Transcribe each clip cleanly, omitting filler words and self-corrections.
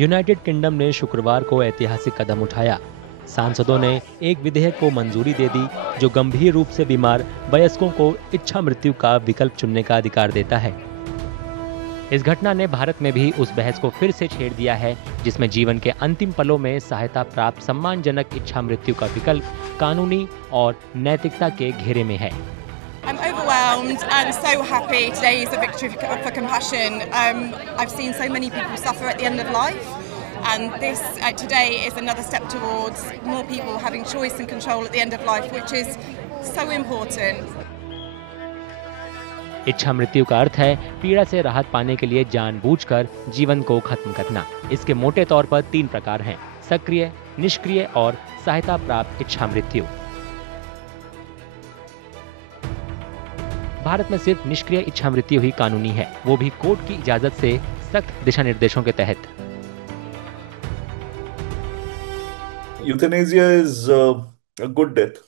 United kingdom ने शुक्रवार को ऐतिहासिक कदम उठाया। सांसदों ने एक विधेयक को मंजूरी दे दी जो गंभीर रूप से बीमार वयस्कों को इच्छा मृत्यु का विकल्प चुनने का अधिकार देता है। इस घटना ने भारत में भी उस बहस को फिर से छेड़ दिया है जिसमें जीवन के अंतिम पलों में सहायता प्राप्त सम्मानजनक इच्छा मृत्यु का विकल्प कानूनी और नैतिकता के घेरे में है। I'm overwhelmed and so happy. Today is a victory for compassion. I've seen so many people suffer at the end of life, and this today is another step towards more people having choice and control at the end of life, which is so important. इच्छा मृत्यु का अर्थ है पीड़ा से राहत पाने के लिए जानबूझकर जीवन को खत्म करना। इसके मोटे तौर पर 3 प्रकार हैं: सक्रिय, निष्क्रिय और सहायता प्राप्त इच्छा मृत्यु। भारत में सिर्फ निष्क्रिय इच्छा मृत्यु ही कानूनी है, वो भी कोर्ट की इजाजत से सख्त दिशा निर्देशों के तहत। Euthanasia is a good death.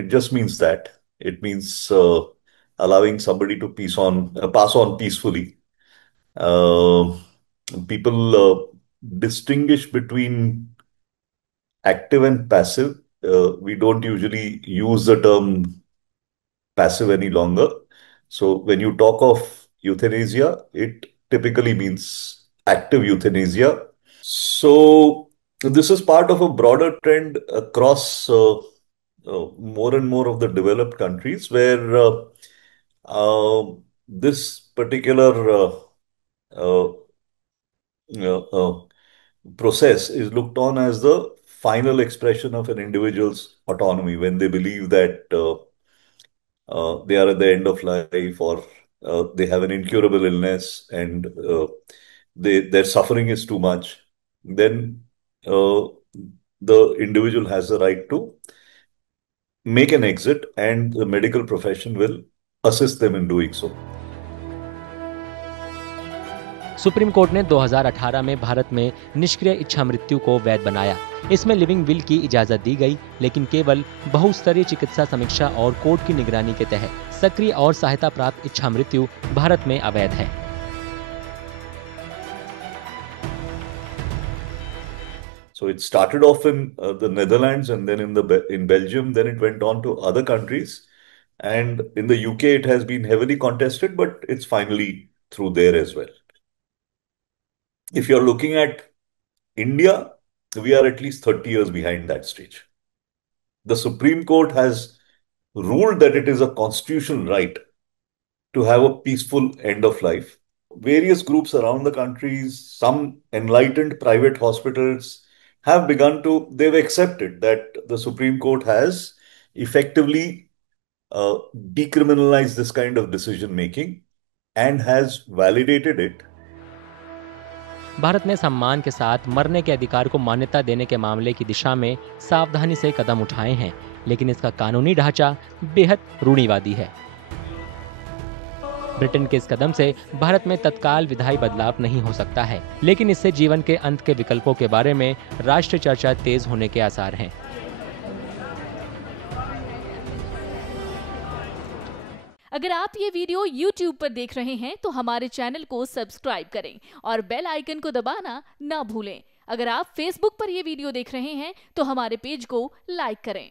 It just means that. It means allowing somebody to pass on peacefully. People distinguish between active and passive. We don't usually use the term passive any longer. So when you talk of euthanasia, it typically means active euthanasia. So this is part of a broader trend across more and more of the developed countries where this particular uh, uh, uh, process is looked on as the final expression of an individual's autonomy when they believe that they are at the end of life or they have an incurable illness and their suffering is too much, then uh, the individual has the right to make an exit and the medical profession will assist them in doing so. Supreme court ने 2018 में भारत में निष्क्रिय इच्छा मृत्यु को वैध बनाया। इसमें लिविंग विल की इजाजत दी गई, लेकिन केवल बहुस्तरीय चिकित्सा समीक्षा और कोर्ट की निगरानी के तहत। सक्रिय और सहायता प्राप्त इच्छा मृत्यु भारत में अवैध है। So it started off in the Netherlands and then in Belgium, then it went on to other countries. And in the UK, it has been heavily contested, but it's finally through there as well. If you're looking at India, we are at least 30 years behind that stage. The Supreme Court has ruled that it is a constitutional right to have a peaceful end of life. Various groups around the country, some enlightened private hospitals have they've accepted that the Supreme Court has effectively decriminalized this kind of decision making and has validated it. Bharat ने सम्मान के साथ मरने के अधिकार को मान्यता देने के मामले की दिशा में सावधानी से कदम उठाए हैं, लेकिन इसका कानूनी ढांचा बेहद रूढ़िवादी है। ब्रिटेन के इस कदम से भारत में तत्काल विधायी बदलाव नहीं हो सकता है, लेकिन इससे जीवन के अंत के विकल्पों के बारे में राष्ट्रीय चर्चा तेज होने के आसार हैं। अगर आप ये वीडियो YouTube पर देख रहे हैं तो हमारे चैनल को सब्सक्राइब करें और बेल आइकन को दबाना ना भूलें। अगर आप Facebook पर ये वीडियो देख रहे हैं तो हमारे पेज को लाइक करें।